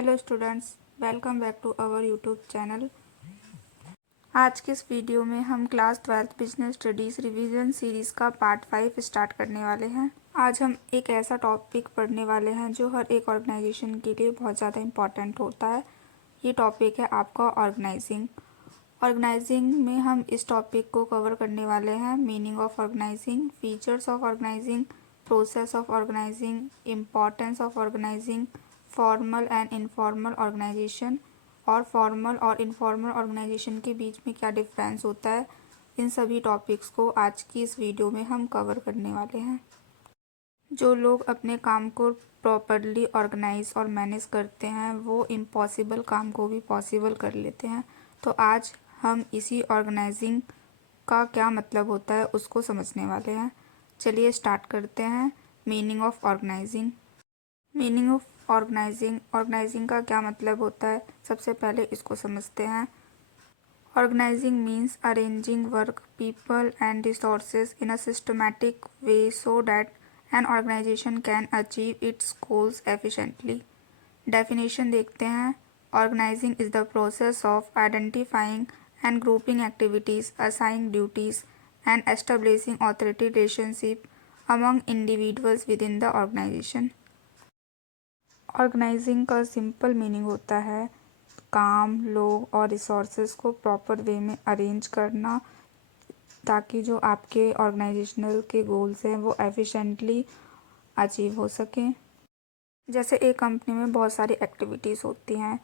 Hello students, welcome back to our YouTube channel. आज के इस वीडियो में हम class 12th business studies revision series का पार्ट 5 स्टार्ट करने वाले हैं। आज हम एक ऐसा टॉपिक पढ़ने वाले हैं जो हर एक ऑर्गेनाइजेशन के लिए बहुत ज़्यादा इम्पॉर्टेंट होता है। ये टॉपिक है आपका ऑर्गेनाइजिंग। ऑर्गेनाइजिंग में हम इस टॉपिक को कवर करने वाले हैं meaning of organising, features of organising, process of organising, importance of organising, formal and informal organisation और फॉर्मल और इनफॉर्मल ऑर्गेनाइजेशन के बीच में क्या डिफरेंस होता है। इन सभी टॉपिक्स को आज की इस वीडियो में हम कवर करने वाले हैं। जो लोग अपने काम को प्रॉपरली ऑर्गेनाइज और मैनेज करते हैं वो इम्पॉसिबल काम को भी पॉसिबल कर लेते हैं। तो आज हम इसी ऑर्गेनाइजिंग का क्या मतलब होता है उसको समझने वाले हैं। चलिए स्टार्ट करते हैं। Meaning of organising. Meaning of organising का क्या मतलब होता है, सबसे पहले इसको समझते हैं। Organising means arranging work, people and resources in a systematic way so that an organisation can achieve its goals efficiently. Definition देखते हैं। Organising is the process of identifying and grouping activities, assigning duties and establishing authority relationship among individuals within the organisation. Organising का simple meaning होता है काम, लोग और resources को proper way में अरेंज करना ताकि जो आपके ऑर्गेनाइजेशनल के गोल्स हैं वो एफिशिएंटली अचीव हो सकें। जैसे एक कंपनी में बहुत सारी एक्टिविटीज़ होती हैं,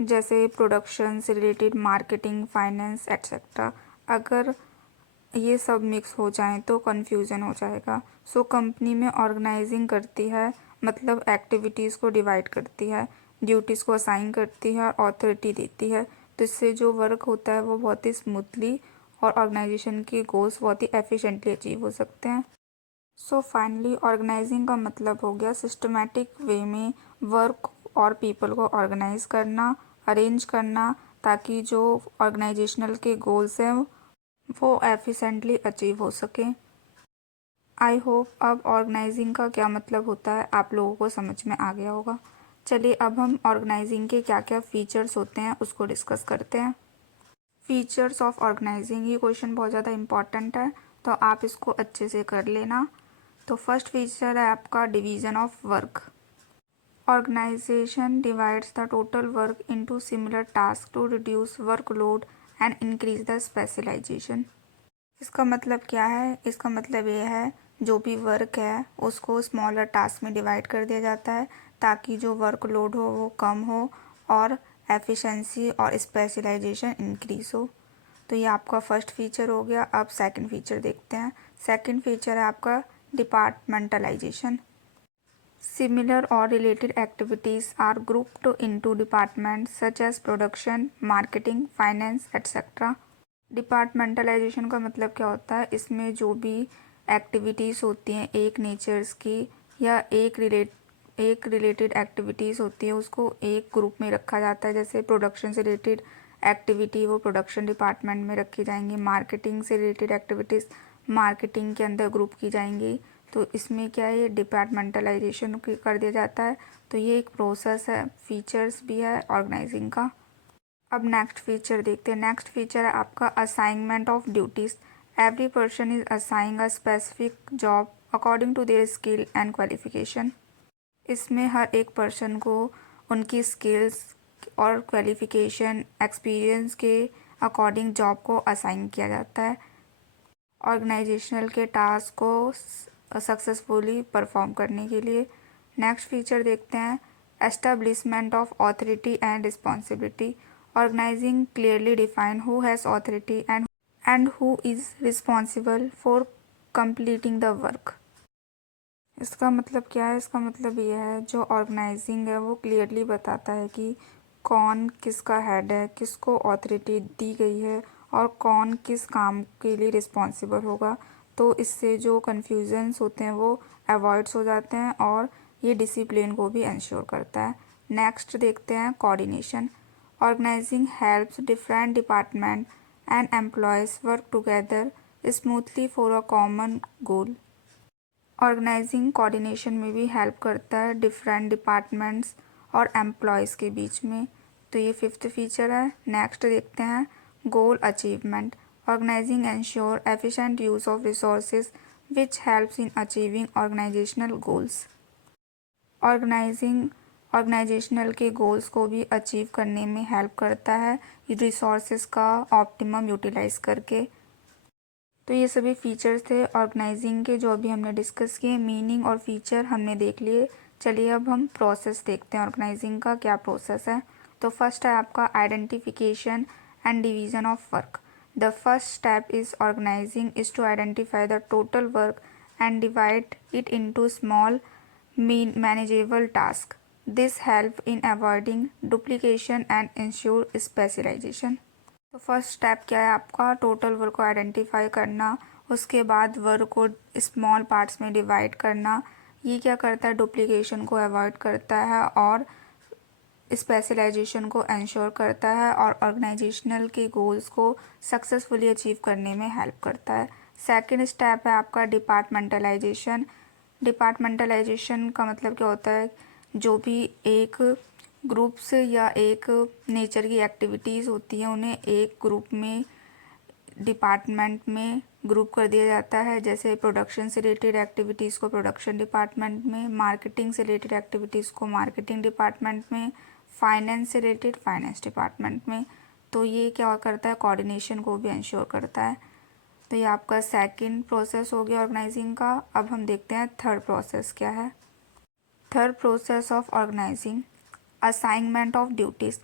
जैसे प्रोडक्शन से रिलेटेड, मार्केटिंग, फाइनेंस एट्सेट्रा। अगर ये सब मिक्स हो जाएं तो कन्फ्यूज़न हो जाएगा। सो कंपनी में ऑर्गेनाइजिंग करती है, मतलब एक्टिविटीज़ को डिवाइड करती है, ड्यूटीज़ को असाइन करती है और अथॉरिटी देती है। तो इससे जो वर्क होता है वो बहुत ही स्मूथली और ऑर्गेनाइजेशन के गोल्स बहुत ही एफिशिएंटली अचीव हो सकते हैं। सो फाइनली ऑर्गेनाइजिंग का मतलब हो गया सिस्टमैटिक वे में वर्क और पीपल को ऑर्गेनाइज करना, अरेंज करना ताकि जो ऑर्गेनाइजेशनल के गोल्स हैं वो एफिशिएंटली अचीव हो सके। आई होप अब ऑर्गेनाइजिंग का क्या मतलब होता है आप लोगों को समझ में आ गया होगा। चलिए अब हम ऑर्गेनाइजिंग के क्या क्या फीचर्स होते हैं उसको डिस्कस करते हैं। फीचर्स ऑफ ऑर्गेनाइजिंग, ये क्वेश्चन बहुत ज़्यादा इम्पॉर्टेंट है तो आप इसको अच्छे से कर लेना। तो फर्स्ट फीचर है आपका division of work. Organisation divides the total work into similar task to reduce workload and increase the specialisation. इसका मतलब क्या है? इसका मतलब ये है जो भी वर्क है उसको स्मॉलर टास्क में डिवाइड कर दिया जाता है ताकि जो वर्कलोड हो वो कम हो और एफिशिएंसी और स्पेशलाइजेशन इंक्रीज हो। तो ये आपका फर्स्ट फीचर हो गया। अब सेकंड फीचर देखते हैं। सेकंड फीचर है आपका departmentalisation. Similar or related activities are grouped into departments such as production, marketing, finance, etc. Departmentalisation का मतलब क्या होता है? इसमें जो भी एक्टिविटीज़ होती हैं एक नेचर्स की या एक रिलेटेड एक्टिविटीज़ होती है उसको एक ग्रुप में रखा जाता है। जैसे प्रोडक्शन से रिलेटेड एक्टिविटी वो प्रोडक्शन डिपार्टमेंट में रखी जाएंगी, मार्केटिंग से रिलेटेड एक्टिविटीज़ मार्केटिंग के अंदर ग्रुप की जाएंगी। तो इसमें क्या है, डिपार्टमेंटलाइजेशन कर दिया जाता है। तो ये एक प्रोसेस है, फीचर्स भी है ऑर्गेनाइजिंग का। अब नेक्स्ट फीचर देखते हैं। नेक्स्ट फीचर है आपका assignment of duties. Every person is assigning a specific job according to their skill and qualification. इसमें हर एक पर्सन को उनकी स्किल्स और क्वालिफिकेशन, एक्सपीरियंस के अकॉर्डिंग जॉब को असाइन किया जाता है ऑर्गेनाइजेशनल के टास्क को सक्सेसफुली परफॉर्म करने के लिए। नेक्स्ट फीचर देखते हैं establishment of authority and responsibility. Organising clearly define who has authority and who is responsible for completing the work. इसका मतलब क्या है? इसका मतलब ये है जो ऑर्गेनाइजिंग है वो क्लियरली बताता है कि कौन किसका हेड है, किसको ऑथोरिटी दी गई है और कौन किस काम के लिए रिस्पॉन्सिबल होगा। तो इससे जो कन्फ्यूजन्स होते हैं वो अवॉइड्स हो जाते हैं और ये डिसिप्लिन को भी इंश्योर करता है। नेक्स्ट देखते हैं coordination. Organising helps different department and employees work together smoothly for a common goal. Organising coordination में भी हेल्प करता है डिफरेंट डिपार्टमेंट्स और एम्प्लॉयज़ के बीच में। तो ये फिफ्थ फीचर है। नेक्स्ट देखते हैं goal achievement. Organising ensure efficient use of resources which helps in achieving organisational goals. Organisational के गोल्स को भी अचीव करने में हेल्प करता है रिसोर्सेज का ऑप्टिमम यूटिलाइज करके। तो ये सभी फीचर्स थे ऑर्गेनाइजिंग के जो अभी हमने डिस्कस किए। मीनिंग और फीचर हमने देख लिए। चलिए अब हम प्रोसेस देखते हैं ऑर्गेनाइजिंग का क्या प्रोसेस है। तो फर्स्ट है आपका identification and division of work. The first step is organising is to identify the total work and divide it into small manageable task. This help in avoiding duplication and ensure specialization. तो first step क्या है आपका total work को identify करना, उसके बाद work को small parts में डिवाइड करना। ये क्या करता है डुप्लीकेशन को अवॉइड करता है और स्पेशलाइजेशन को इंश्योर करता है और ऑर्गेनाइजेशनल के गोल्स को सक्सेसफुली अचीव करने में हेल्प करता है। सेकंड स्टेप है आपका डिपार्टमेंटलाइजेशन। डिपार्टमेंटलाइजेशन का मतलब क्या होता है, जो भी एक ग्रुप्स या एक नेचर की एक्टिविटीज़ होती हैं उन्हें एक ग्रुप में डिपार्टमेंट में ग्रुप कर दिया जाता है। जैसे प्रोडक्शन से रिलेटेड एक्टिविटीज़ को प्रोडक्शन डिपार्टमेंट में, मार्केटिंग से रिलेटेड एक्टिविटीज़ को मार्केटिंग डिपार्टमेंट में, फाइनेंस से रिलेटेड फाइनेंस डिपार्टमेंट में। तो ये क्या करता है कोऑर्डिनेशन को भी इंश्योर करता है। तो ये आपका सेकंड प्रोसेस हो गया ऑर्गेनाइजिंग का। अब हम देखते हैं थर्ड प्रोसेस क्या है। Third process of organising assignment of duties.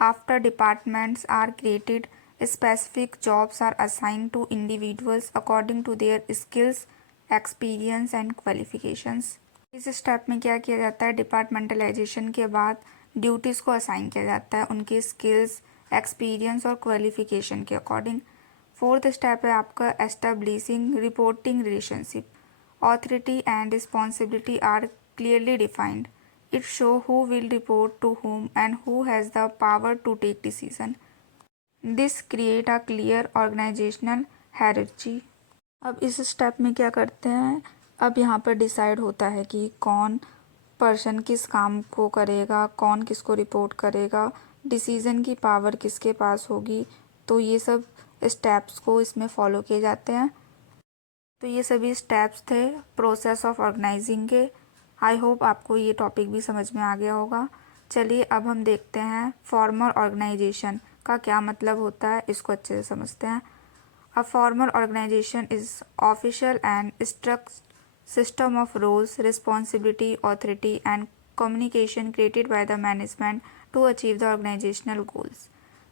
After departments are created specific jobs are assigned to individuals according to their skills, experience and qualifications. इस स्टेप में क्या किया जाता है डिपार्टमेंटलाइजेशन के बाद ड्यूटीज़ को असाइन किया जाता है उनकी स्किल्स, एक्सपीरियंस और क्वालिफिकेशन के अकॉर्डिंग। फोर्थ स्टेप है आपका establishing reporting relationship. Authority and responsibility are clearly defined. It show who will report to whom and who has the power to take decision. This create a clear organisational hierarchy. अब इस step में क्या करते हैं, अब यहाँ पर decide होता है कि कौन पर्सन किस काम को करेगा, कौन किसको रिपोर्ट करेगा, डिसीज़न की पावर किसके पास होगी। तो ये सब स्टेप्स को इसमें फॉलो किए जाते हैं। तो ये सभी स्टेप्स थे प्रोसेस ऑफ ऑर्गेनाइजिंग के। आई होप आपको ये टॉपिक भी समझ में आ गया होगा। चलिए अब हम देखते हैं फॉर्मल ऑर्गेनाइजेशन का क्या मतलब होता है, इसको अच्छे से समझते हैं। A formal organisation is official and structured system of roles, responsibility, authority and communication created by the management to achieve the organizational goals.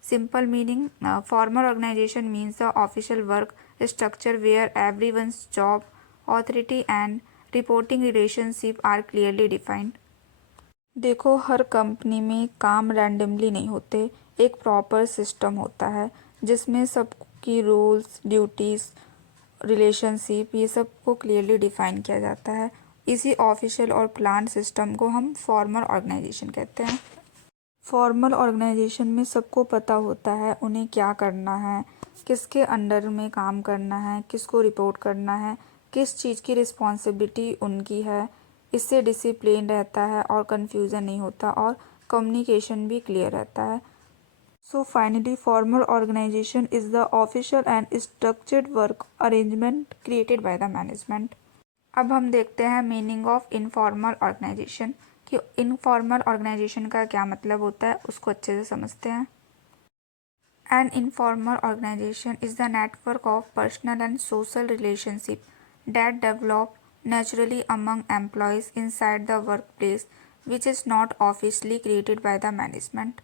Simple meaning, formal organization means the official work structure where everyone's job, authority and reporting relationship are clearly defined. देखो हर company में काम randomly नहीं होते, एक proper system होता है जिसमें सबकी रोल्स, ड्यूटीज़, रिलेशनशिप ये सब को क्लियरली डिफाइन किया जाता है। इसी ऑफिशियल और प्लान सिस्टम को हम फॉर्मल ऑर्गेनाइजेशन कहते हैं। फॉर्मल ऑर्गेनाइजेशन में सबको पता होता है उन्हें क्या करना है, किसके अंडर में काम करना है, किसको रिपोर्ट करना है, किस चीज़ की रिस्पॉन्सिबिलिटी उनकी है। इससे डिसिप्लिन रहता है और कन्फ्यूज़न नहीं होता और कम्युनिकेशन भी क्लियर रहता है। So finally, formal organization is the official and structured work arrangement created by the management. अब हम देखते हैं मीनिंग ऑफ इनफॉर्मल ऑर्गेनाइजेशन कि इनफॉर्मल ऑर्गेनाइजेशन का क्या मतलब होता है, उसको अच्छे से समझते हैं। An informal organization is the network of personal and social relationship that develop naturally among employees inside the workplace, which is not officially created by the management.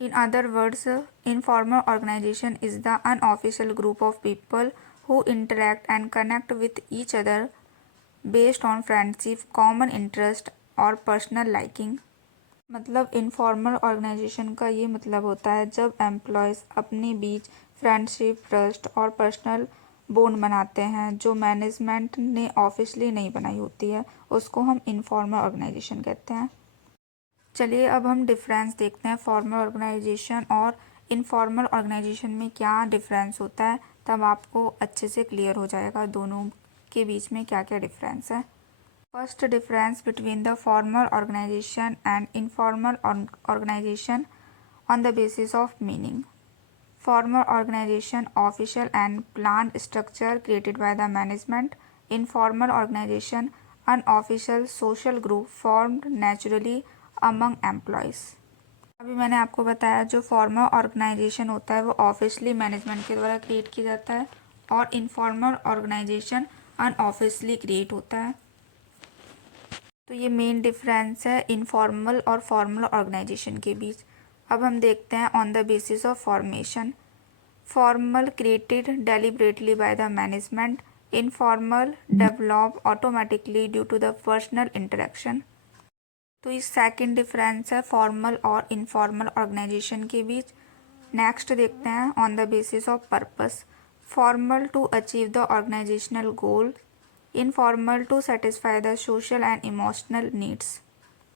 In other words, informal organization is the unofficial group of people who interact and connect with each other based on friendship, common interest और personal liking। मतलब informal organisation का ये मतलब होता है जब employees अपने बीच friendship, trust और पर्सनल बॉन्ड बनाते हैं जो मैनेजमेंट ने ऑफिशियली नहीं बनाई होती है, उसको हम इनफॉर्मल ऑर्गेनाइजेशन कहते हैं। चलिए अब हम डिफरेंस देखते हैं फॉर्मल ऑर्गेनाइजेशन और इनफॉर्मल ऑर्गेनाइजेशन में क्या डिफरेंस होता है, तब आपको अच्छे से क्लियर हो जाएगा दोनों के बीच में क्या क्या डिफरेंस है। First difference between the formal organisation and informal organisation on the basis of meaning. Formal organization, official and planned structure created by the management. Informal organization, unofficial social group formed naturally among employees. अभी मैंने आपको बताया जो formal organisation होता है वो officially management के द्वारा क्रिएट किया जाता है और इनफॉर्मल ऑर्गेनाइजेशन अनऑफिशियली क्रिएट होता है. तो ये मेन डिफरेंस है इनफॉर्मल और फॉर्मल ऑर्गेनाइजेशन के बीच. अब हम देखते हैं on the basis of formation. Formal created deliberately by the management, informal develop automatically due to the personal interaction. तो इस सेकंड डिफरेंस है फॉर्मल और इनफॉर्मल ऑर्गेनाइजेशन के बीच. नेक्स्ट देखते हैं on the basis of purpose. Formal to achieve the organisational goal, informal to satisfy the social and emotional needs.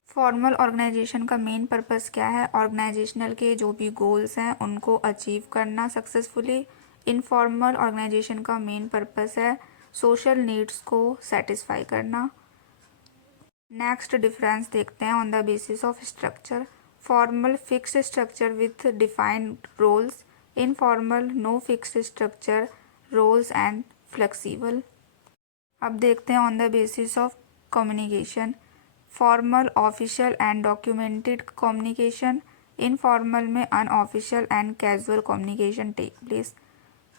Formal organisation का main purpose क्या है? ऑर्गेनाइजेशनल के जो भी गोल्स हैं उनको अचीव करना सक्सेसफुली. इनफॉर्मल ऑर्गेनाइजेशन का मेन पर्पस है सोशल नीड्स को सेटिस्फाई करना. नेक्स्ट डिफरेंस देखते हैं on the basis of structure. Formal fixed structure with defined roles, informal no fixed structure, roles and flexible. अब देखते हैं on the basis of communication. Formal official and documented communication, informal में unofficial and casual communication take place.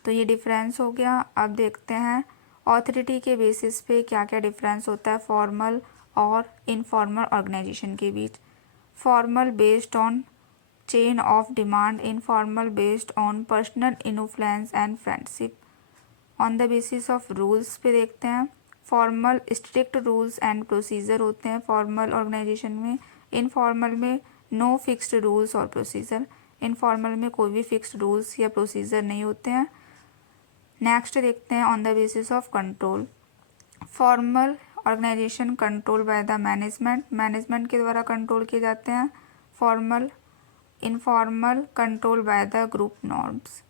तो ये difference हो गया. अब देखते हैं ऑथोरिटी के बेसिस पे क्या क्या डिफरेंस होता है फॉर्मल और इनफॉर्मल ऑर्गेनाइजेशन के बीच. Formal based on chain of demand, informal based on personal influence and friendship. On the basis of rules पे देखते हैं. Formal strict rules and procedure होते हैं फॉर्मल ऑर्गेनाइजेशन में, इनफॉर्मल में नो फिक्स्ड रूल्स और प्रोसीजर. इनफॉर्मल में कोई भी फिक्स्ड रूल्स या प्रोसीजर नहीं होते हैं. नेक्स्ट देखते हैं on the basis of control. Formal organisation control by the management, management के द्वारा कंट्रोल किए जाते हैं. Formal informal control by the group norms.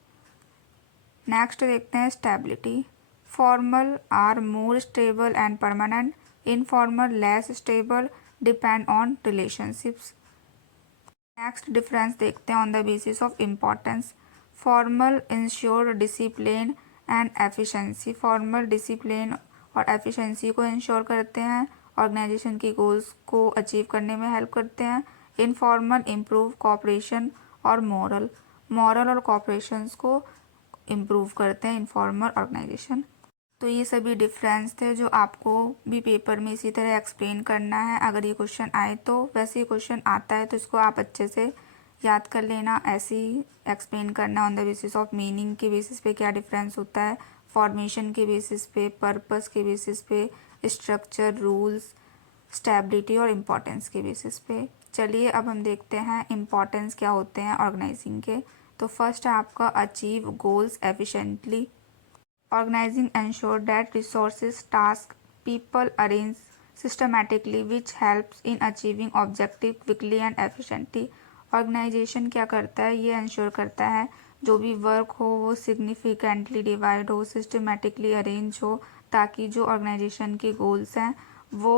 Next देखते हैं stability. Formal are more stable and permanent, informal less stable, depend on relationships. Next difference देखते हैं on the basis of importance. Formal ensure discipline and efficiency. Formal discipline और efficiency को ensure करते हैं, organization की goals को achieve करने में help करते हैं. Informal improve cooperation और moral और cooperations को improve करते हैं informal organization. तो ये सभी डिफरेंस थे जो आपको भी पेपर में इसी तरह एक्सप्लेन करना है. अगर ये क्वेश्चन आए तो वैसे ही क्वेश्चन आता है तो इसको आप अच्छे से याद कर लेना. ऐसे ही एक्सप्लेन करना on the basis of meaning के बेसिस पे क्या डिफरेंस होता है, फॉर्मेशन के बेसिस पे, पर्पस के बेसिस पे, स्ट्रक्चर, रूल्स, स्टेबिलिटी और इम्पोर्टेंस के बेसिस पे. चलिए अब हम देखते हैं इम्पोर्टेंस क्या होते हैं ऑर्गेनाइजिंग के. तो फर्स्ट है आपका achieve goals efficiently. Organizing ensure that resources, tasks, people arrange systematically which helps in achieving objective quickly and efficiently. Organization क्या करता है? ये ensure करता है जो भी वर्क हो वो significantly divide हो, systematically arrange हो, ताकि जो organization के goals हैं वो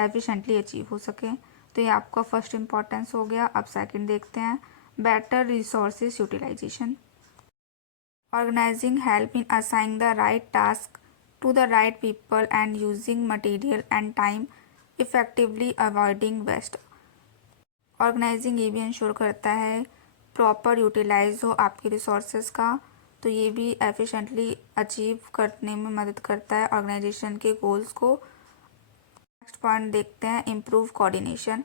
efficiently achieve हो सके. तो ये आपका फर्स्ट इम्पोर्टेंस हो गया. अब सेकंड देखते हैं better resources utilization. Organizing help in assigning the right task to the right people and using material and time effectively, avoiding waste. Organizing ये भी इंश्योर करता है प्रॉपर यूटिलाइज हो आपके रिसोर्सेज का, तो ये भी एफिशिएंटली अचीव करने में मदद करता है ऑर्गेनाइजेशन के गोल्स को. नेक्स्ट पॉइंट देखते हैं इम्प्रूव कोऑर्डिनेशन.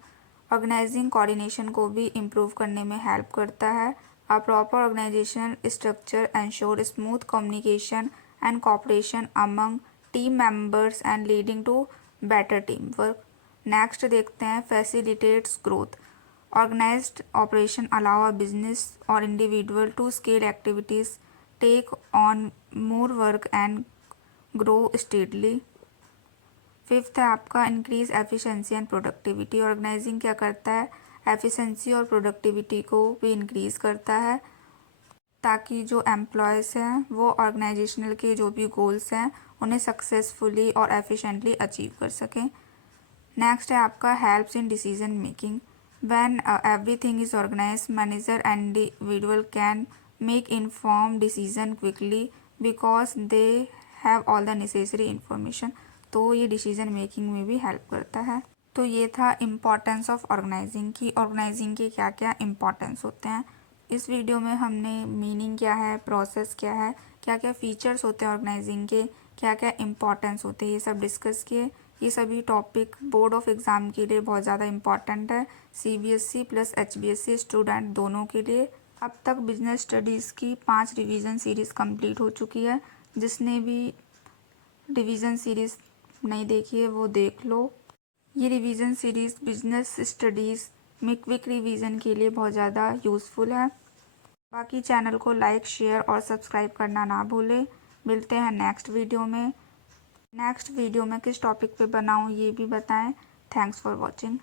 ऑर्गेनाइजिंग कोऑर्डिनेशन को भी इम्प्रूव करने में हेल्प करता है. A proper organizational structure ensures smooth communication and cooperation among team members and leading to better teamwork. Next देखते हैं facilitates growth. Organized operation allow a business or individual to scale activities, take on more work and grow steadily. Fifth है आपका increase efficiency and productivity. Organising क्या करता है? Efficiency और productivity को भी इंक्रीज़ करता है ताकि जो एम्प्लॉयज़ हैं वो ऑर्गेनाइजेशनल के जो भी गोल्स हैं उन्हें सक्सेसफुली और एफिशिएंटली अचीव कर सकें. नेक्स्ट है आपका helps in decision making. When everything is organised, manager and individual can make inform decision quickly because they have all the necessary information. तो ये डिसीजन मेकिंग में भी हेल्प करता है। तो ये था इम्पॉर्टेंस ऑफ ऑर्गेनाइजिंग की, ऑर्गेनाइजिंग के क्या क्या इम्पॉर्टेंस होते हैं। इस वीडियो में हमने मीनिंग क्या है, प्रोसेस क्या है, क्या क्या फीचर्स होते हैं ऑर्गेनाइजिंग के, क्या क्या इम्पॉर्टेंस होते हैं, ये सब डिस्कस किए। ये सभी टॉपिक बोर्ड ऑफ एग्ज़ाम के लिए बहुत ज़्यादा इम्पॉर्टेंट है, सीबीएसई प्लस एचबीएसई स्टूडेंट दोनों के लिए। अब तक बिजनेस स्टडीज़ की 5 रिवीजन सीरीज़ कंप्लीट हो चुकी है। जिसने भी रिवीजन सीरीज़ नहीं देखी है वो देख लो। ये रिवीजन सीरीज़ बिजनेस स्टडीज़ में क्विक रिवीजन के लिए बहुत ज़्यादा यूज़फुल है। बाकी चैनल को लाइक, शेयर और सब्सक्राइब करना ना भूलें। मिलते हैं नेक्स्ट वीडियो में। नेक्स्ट वीडियो में किस टॉपिक पे बनाऊँ ये भी बताएं। Thanks for watching.